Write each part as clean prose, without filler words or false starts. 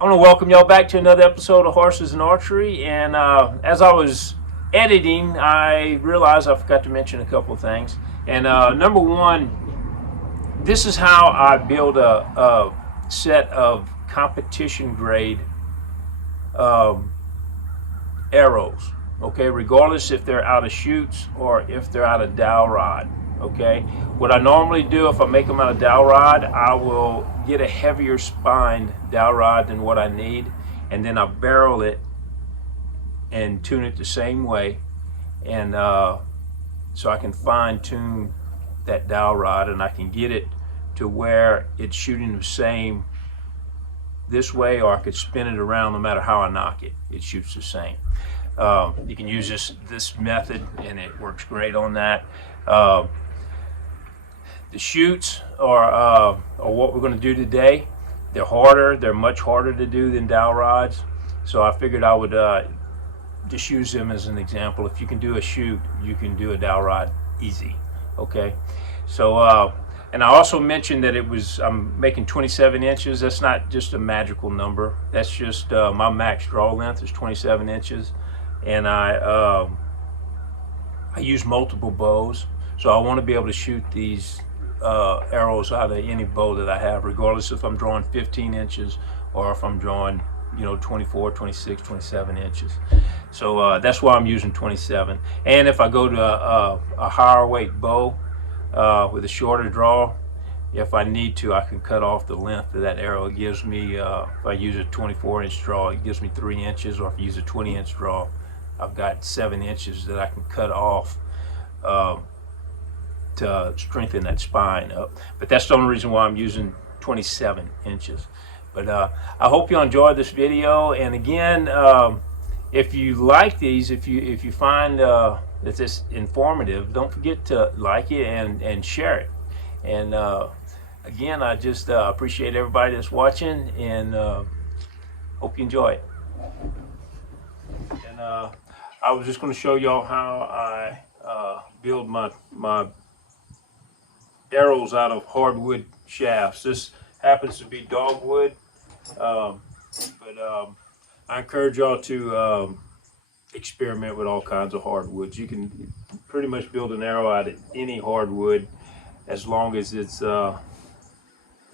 I want to welcome y'all back to another episode of Horses and Archery. And as I was editing, I realized I forgot to mention a couple of things. And number one, this is how I build a set of competition grade um, arrows. Okay, regardless if they're out of chutes or if they're out of dowel rod. Okay, what I normally do if I make them out of dowel rod, I will get a heavier spined dowel rod than what I need, and then I barrel it and tune it the same way, and so I can fine tune that dowel rod and I can get it to where it's shooting the same this way, or I could spin it around. No matter how I knock it, it shoots the same. You can use this method and it works great on that. The chutes are what we're going to do today. They're harder. They're much harder to do than dowel rods. So I figured I would just use them as an example. If you can do a chute, you can do a dowel rod easy. Okay. So and I also mentioned that I'm making 27 inches. That's not just a magical number. That's just my max draw length is 27 inches, and I use multiple bows. So I want to be able to shoot these arrows out of any bow that I have, regardless if I'm drawing 15 inches or if I'm drawing 24, 26, 27 inches. So that's why I'm using 27. And if I go to a higher weight bow with a shorter draw, if I need to, I can cut off the length of that arrow. It gives me, if I use a 24-inch draw, it gives me 3 inches, or if I use a 20-inch draw, I've got 7 inches that I can cut off to strengthen that spine up. But that's the only reason why I'm using 27 inches. But I hope you enjoyed this video. And again, if you like these, if you find that this informative, don't forget to like it and share it. And again, I just appreciate everybody that's watching, and hope you enjoy it. And I was just going to show y'all how I build my arrows out of hardwood shafts. This happens to be dogwood, but I encourage y'all to experiment with all kinds of hardwoods. You can pretty much build an arrow out of any hardwood, as long as it's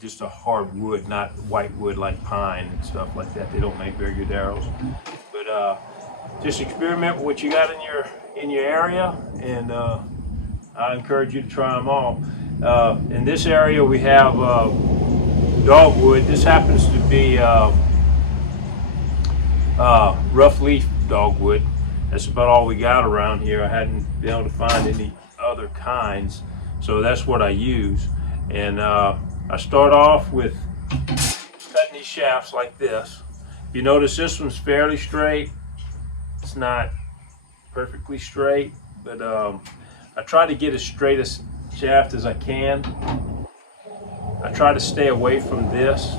just a hardwood, not whitewood like pine and stuff like that. They don't make very good arrows. But just experiment with what you got in your area, and I encourage you to try them all. In this area we have dogwood. This happens to be rough leaf dogwood. That's about all we got around here. I hadn't been able to find any other kinds, so that's what I use. And I start off with cutting these shafts like this. If you notice, this one's fairly straight. It's not perfectly straight, but I try to get as straight a shaft as I can. I try to stay away from this,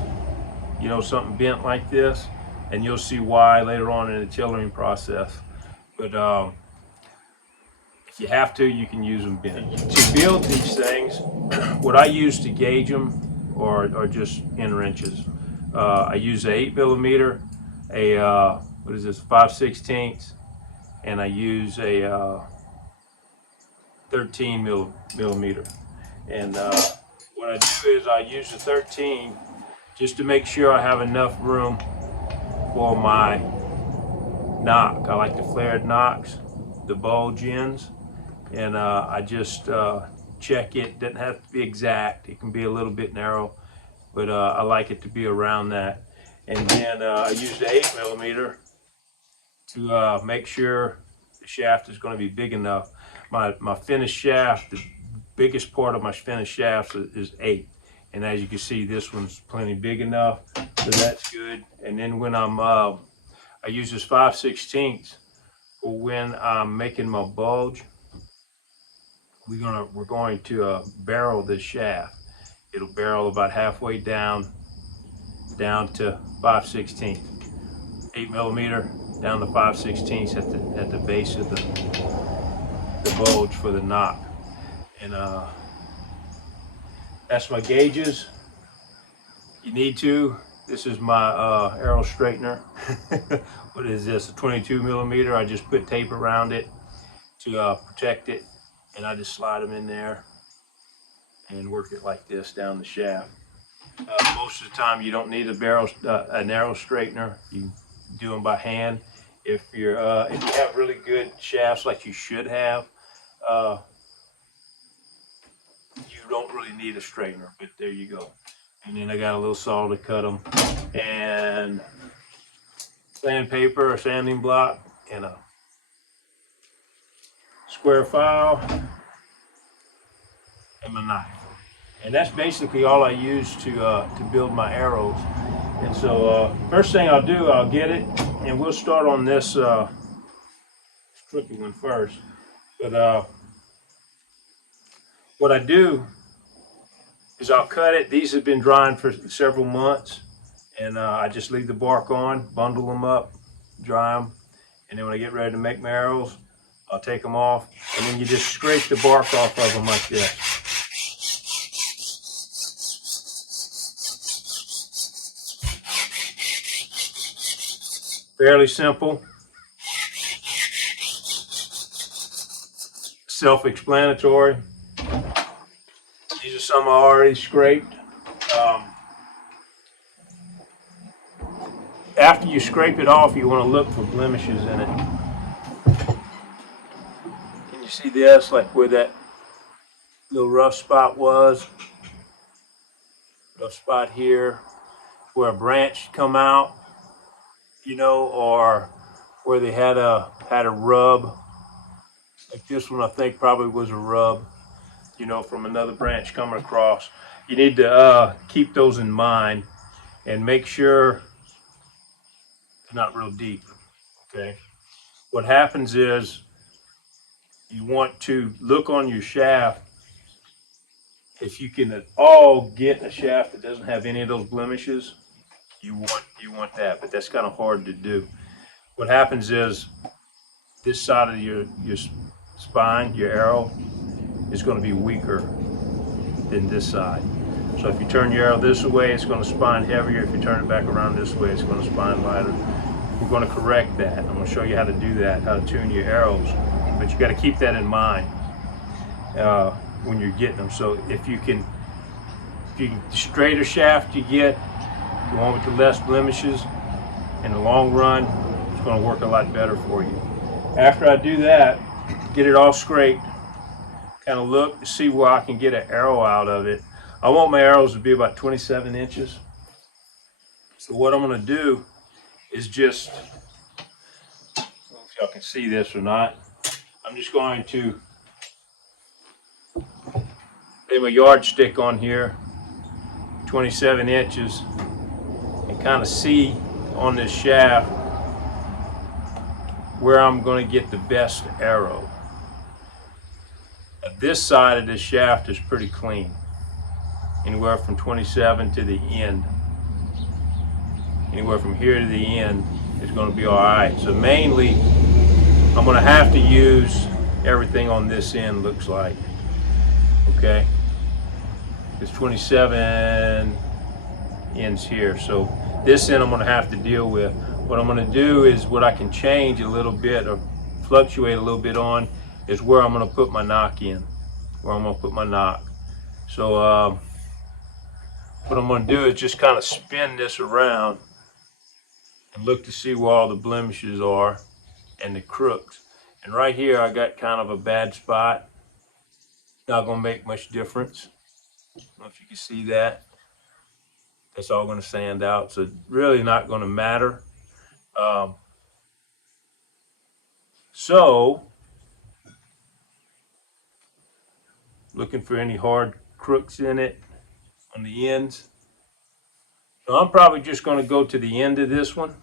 something bent like this, and you'll see why later on in the tillering process. But if you have to, you can use them bent. To build these things, what I use to gauge them are just inner inches. I use a 8mm, what is this, 5/16, and I use a 13mm. And what I do is I use the 13 just to make sure I have enough room for my knock. I like the flared knocks, the bulge ends, and I just check it. Doesn't have to be exact. It can be a little bit narrow, but I like it to be around that. And then I use the 8mm to make sure the shaft is going to be big enough. My finished shaft, the biggest part of my finished shaft is 8. And as you can see, this one's plenty big enough, so that's good. And then when I use this 5/16 for when I'm making my bulge, we're going to barrel this shaft. It'll barrel about halfway down to 5/16. 8mm down to 5/16 at the base of the bulge for the knock. And that's my gauges. You need to This is my arrow straightener. What is this? A 22 millimeter. I just put tape around it to protect it, and I just slide them in there and work it like this down the shaft. Most of the time, you don't need an arrow straightener. You do them by hand. If you have really good shafts like you should have, you don't really need a straightener. But there you go. And then I got a little saw to cut them, and sandpaper or sanding block, and a square file, and my knife. And that's basically all I use to build my arrows. And so first thing I'll do, I'll get it, and we'll start on this crooked one first. But what I do is I'll cut it. These have been drying for several months, and I just leave the bark on, bundle them up, dry them, and then when I get ready to make my arrows, I'll take them off, and then you just scrape the bark off of them like this. Fairly simple, self-explanatory. These are some I already scraped. After you scrape it off, you want to look for blemishes in it. Can you see this, like where that little rough spot was? Rough spot here, where a branch come out, you know, or where they had a rub. Like this one, I think probably was a rub, you know, from another branch coming across. You need to keep those in mind and make sure they're not real deep, okay? What happens is you want to look on your shaft. If you can at all get a shaft that doesn't have any of those blemishes, you want that, but that's kind of hard to do. What happens is this side of your spine, your arrow, is going to be weaker than this side. So if you turn your arrow this way, it's going to spine heavier. If you turn it back around this way, it's going to spine lighter. We're going to correct that. I'm going to show you how to do that, how to tune your arrows. But you got to keep that in mind when you're getting them. So if you can, the straighter shaft you get, the one with the less blemishes, in the long run, it's going to work a lot better for you. After I do that, get it all scraped, kind of look to see where I can get an arrow out of it. I want my arrows to be about 27 inches. So what I'm going to do is just, I don't know if y'all can see this or not, I'm just going to lay my yardstick on here, 27 inches, and kind of see on this shaft where I'm going to get the best arrow. Now, this side of this shaft is pretty clean, anywhere from 27 to the end. Anywhere from here to the end is going to be all right. So mainly, I'm going to have to use everything on this end, looks like. Okay? It's 27 ends here. So this end I'm going to have to deal with. What I'm going to do is what I can change a little bit or fluctuate a little bit on is where I'm going to put my knock in. Where I'm going to put my knock. So what I'm going to do is just kind of spin this around and look to see where all the blemishes are and the crooks. And right here I got kind of a bad spot. Not going to make much difference. I don't know if you can see that. That's all going to stand out. So really not going to matter. So looking for any hard crooks in it on the ends. So I'm probably just going to go to the end of this one.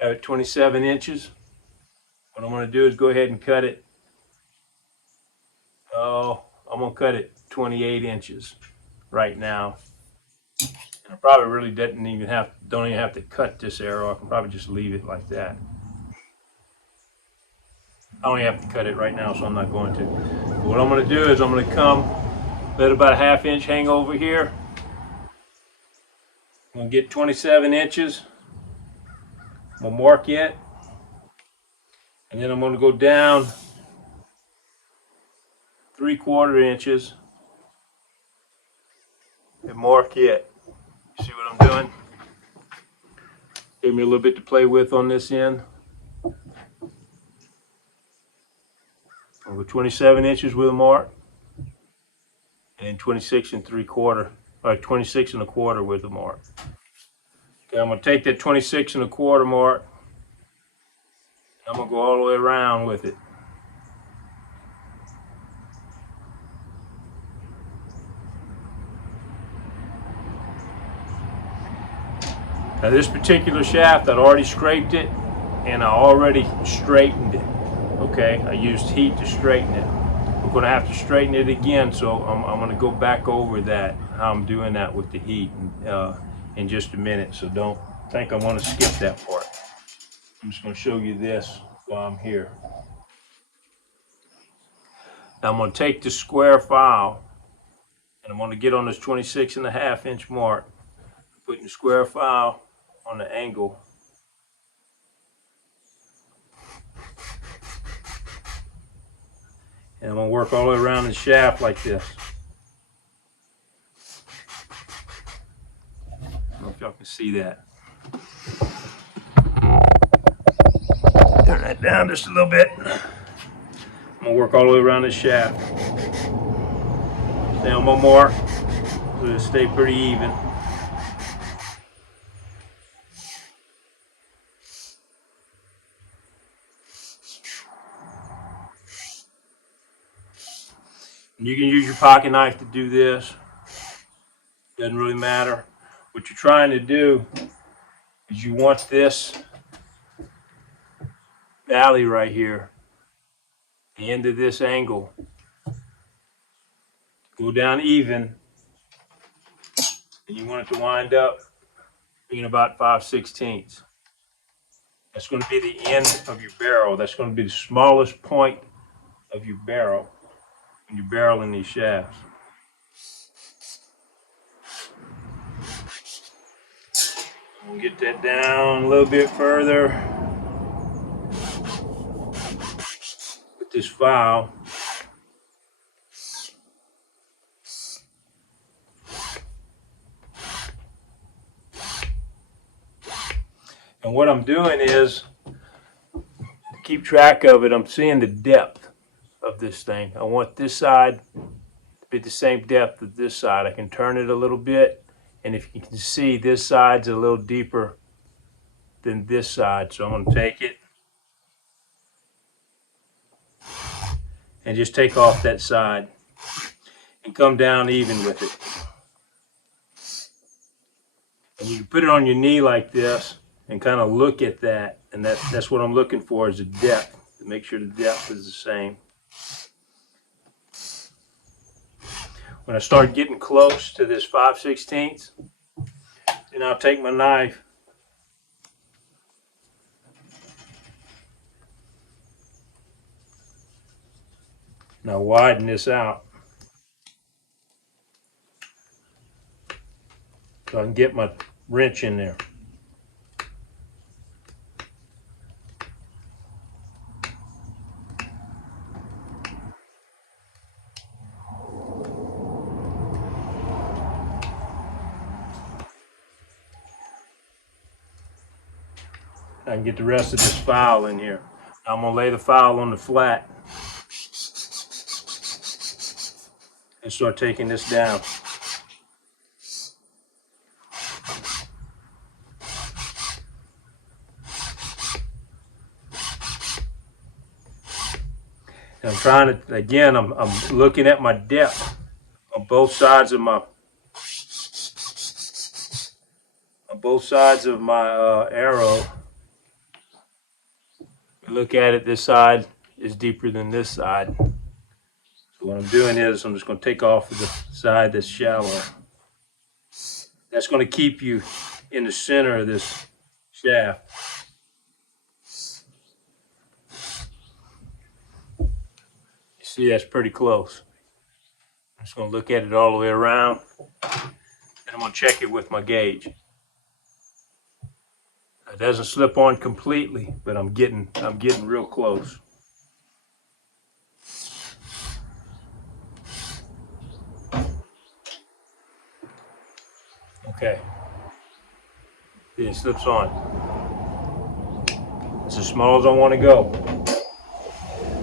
Have it 27 inches. What I'm going to do is go ahead and cut it. Oh, I'm going to cut it 28 inches right now. And I probably really don't even have to cut this arrow. I can probably just leave it like that. I only have to cut it right now, so I'm not going to. But what I'm going to do is I'm going to come, let about a 1/2 inch hang over here. I'm going to get 27 inches. I'm going to mark it. And then I'm going to go down 3/4 inches and mark it. See what I'm doing? Give me a little bit to play with on this end. I'll go 27 inches with a mark. And then 26 3/4, or 26 1/4 with a mark. Okay, I'm going to take that 26 1/4 mark. I'm going to go all the way around with it. Now this particular shaft, I'd already scraped it and I already straightened it. Okay, I used heat to straighten it. We're going to have to straighten it again, so I'm going to go back over that, how I'm doing that with the heat in just a minute. So don't think I want to skip that part. I'm just going to show you this while I'm here. Now I'm going to take the square file and I'm going to get on this 26 1/2 inch mark, putting the square file on the angle. And I'm going to work all the way around the shaft like this. I don't know if y'all can see that. Turn that down just a little bit. I'm going to work all the way around the shaft. Stay on my mark so it'll stay pretty even. And you can use your pocket knife to do this. Doesn't really matter. What you're trying to do is you want this valley right here, the end of this angle, go down even, and you want it to wind up being about 5/16. That's going to be the end of your barrel. That's going to be the smallest point of your barrel when you're barreling these shafts. We'll get that down a little bit further with this file. And what I'm doing is, to keep track of it, I'm seeing the depth of this thing. I want this side to be the same depth as this side. I can turn it a little bit, and if you can see, this side's a little deeper than this side. So I'm going to take it and just take off that side and come down even with it. And you can put it on your knee like this and kind of look at that, and that's what I'm looking for, is the depth, to make sure the depth is the same. When I start getting close to this 5/16, then I'll take my knife and I'll widen this out so I can get my wrench in there. I can get the rest of this file in here. I'm going to lay the file on the flat and start taking this down. And I'm trying to, again, I'm looking at my depth on both sides of my arrow. Look at it, this side is deeper than this side. So what I'm doing is I'm just going to take off the side that's shallow. That's going to keep you in the center of this shaft. You see, that's pretty close. I'm just going to look at it all the way around, and I'm going to check it with my gauge. It doesn't slip on completely, but I'm getting real close. Okay. It slips on. It's as small as I want to go.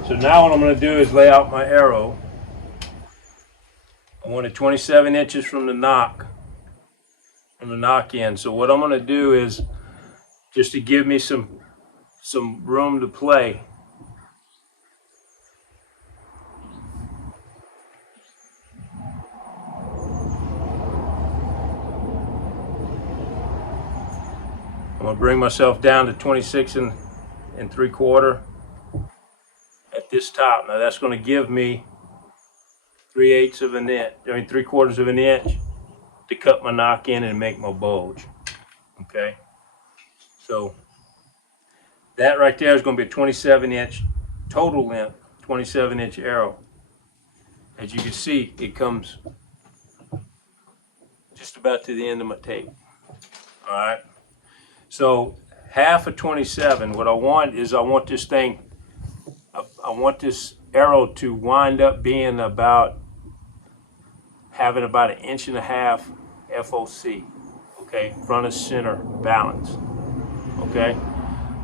So now what I'm going to do is lay out my arrow. I want it 27 inches from the nock end. So what I'm going to do is, just to give me some room to play, I'm going to bring myself down to 26 and 3/4 at this top. Now that's going to give me 3/8 of an inch, 3/4 of an inch to cut my nock in and make my bulge. Okay, so that right there is going to be a 27-inch total length, 27-inch arrow. As you can see, it comes just about to the end of my tape. All right, so half of 27. What I want is, I want this arrow to wind up being having about 1.5 inches FOC, okay, front of center balance, okay.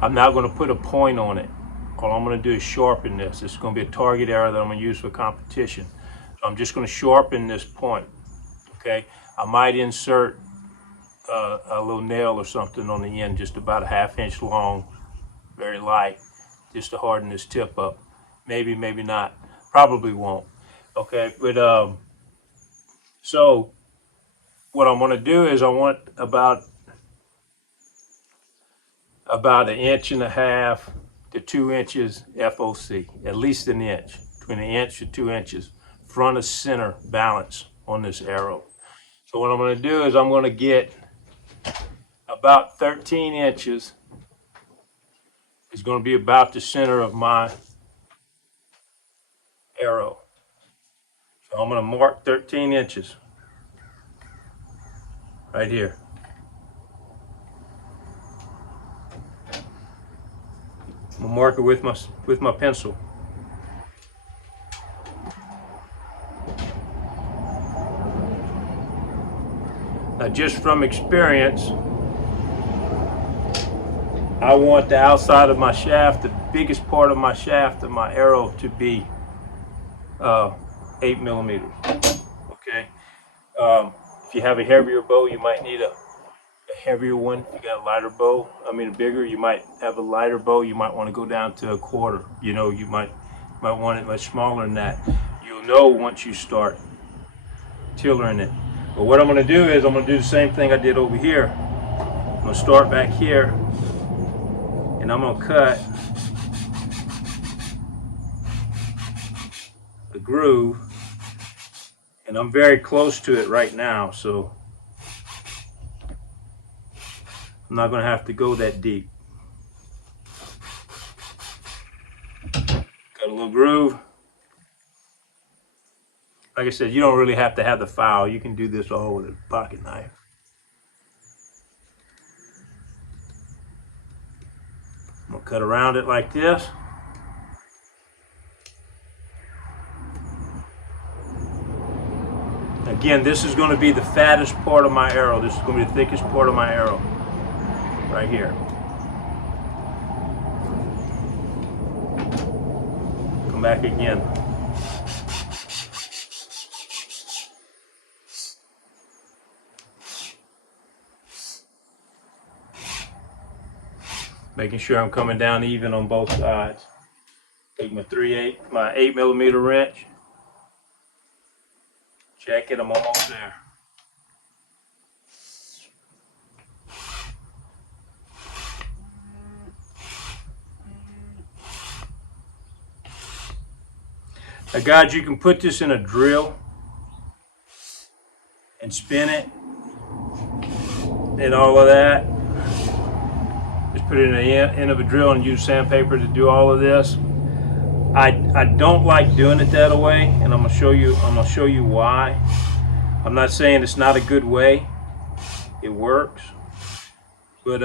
I'm now going to put a point on it. All I'm going to do is sharpen this. It's going to be a target arrow that I'm going to use for competition. So I'm just going to sharpen this point, okay. I might insert a little nail or something on the end, just about 1/2 inch long, very light, just to harden this tip up. Maybe, maybe not. Probably won't. Okay, but so what I'm going to do is, I want about 1.5 inches to 2 inches FOC, at least an inch, between 1 inch to 2 inches, front of center balance on this arrow. So what I'm going to do is, I'm going to get about 13 inches. It's going to be about the center of my arrow. So I'm going to mark 13 inches right here. I'm going to mark it with my pencil. Now, just from experience, I want the outside of my shaft, the biggest part of my shaft of my arrow, to be 8 millimeters. Okay. If you have a heavier bow, you might need a heavier one. If you got a lighter bow, bigger, you might have a lighter bow. You might want to go down to 1/4. You might want it much smaller than that. You'll know once you start tillering it. But what I'm going to do is, I'm going to do the same thing I did over here. I'm going to start back here, and I'm going to cut the groove, and I'm very close to it right now, so I'm not going to have to go that deep. Got a little groove. Like I said, you don't really have to have the file. You can do this all with a pocket knife. I'm going to cut around it like this. Again, this is going to be the fattest part of my arrow. This is going to be the thickest part of my arrow, right here. Come back again. Making sure I'm coming down even on both sides. Take my 8 millimeter wrench. Check it, I'm almost there. Now guys, you can put this in a drill and spin it and all of that. Just put it in the end of a drill and use sandpaper to do all of this. I don't like doing it that way, and I'm gonna show you why. I'm not saying it's not a good way. It works. But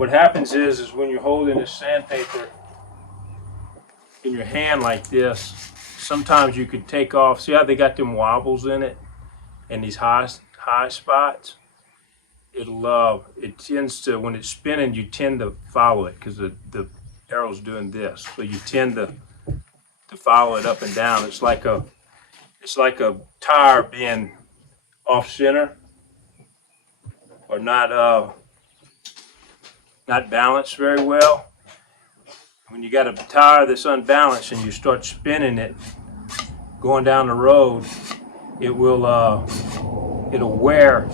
what happens is when you're holding this sandpaper in your hand like this, sometimes you could take off. See how they got them wobbles in it and these high spots? It tends to, when it's spinning, you tend to follow it because the arrow's doing this. So you tend to follow it up and down. It's like a tire being off center or not balanced very well. When you got a tire that's unbalanced and you start spinning it going down the road, it'll wear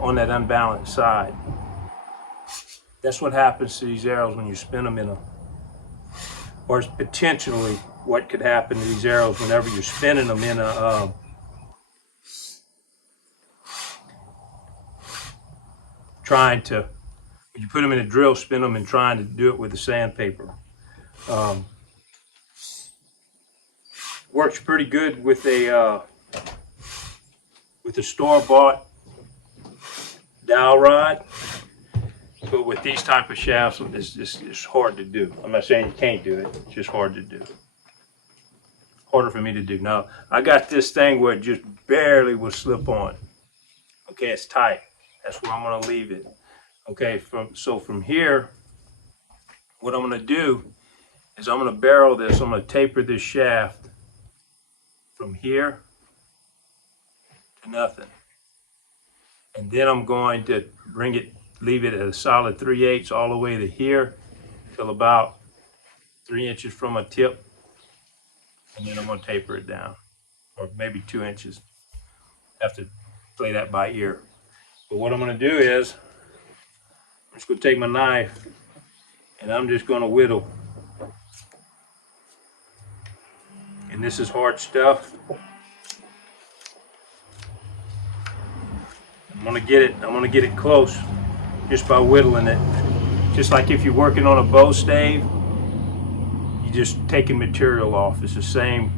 on that unbalanced side. That's what happens to these arrows when you spin them or it's potentially what could happen to these arrows whenever you're spinning them in when you put them in a drill, spin them and trying to do it with the sandpaper. Works pretty good with a store-bought dowel rod, but with these type of shafts, it's hard to do. I'm not saying you can't do it, it's just hard to do. Harder for me to do. Now, I got this thing where it just barely will slip on. Okay, it's tight. That's where I'm gonna leave it. Okay, from here, what I'm gonna do is I'm gonna barrel this, I'm gonna taper this shaft from here to nothing. And then I'm going to leave it at a solid 3/8 all the way to here till about 3 inches from a tip. And then I'm gonna taper it down, or maybe 2 inches. Have to play that by ear. But what I'm gonna do is, I'm just gonna take my knife and I'm just gonna whittle. And this is hard stuff. I'm gonna get it close just by whittling it. Just like if you're working on a bow stave, you're just taking material off. It's the same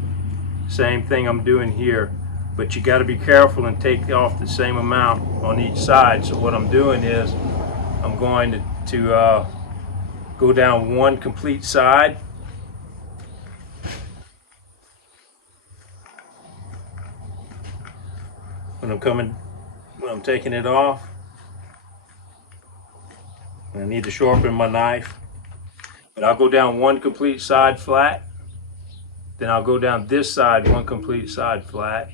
thing I'm doing here, but you got to be careful and take off the same amount on each side. So what I'm doing is I'm going to go down one complete side. When I'm taking it off, I need to sharpen my knife, but I'll go down one complete side flat, then I'll go down this side one complete side flat,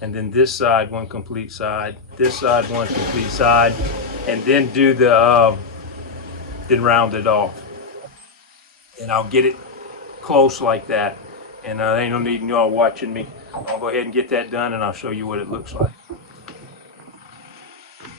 and then this side one complete side, this side one complete side, and then do then round it off. And I'll get it close like that, and there ain't no need in y'all watching me. I'll go ahead and get that done and I'll show you what it looks like.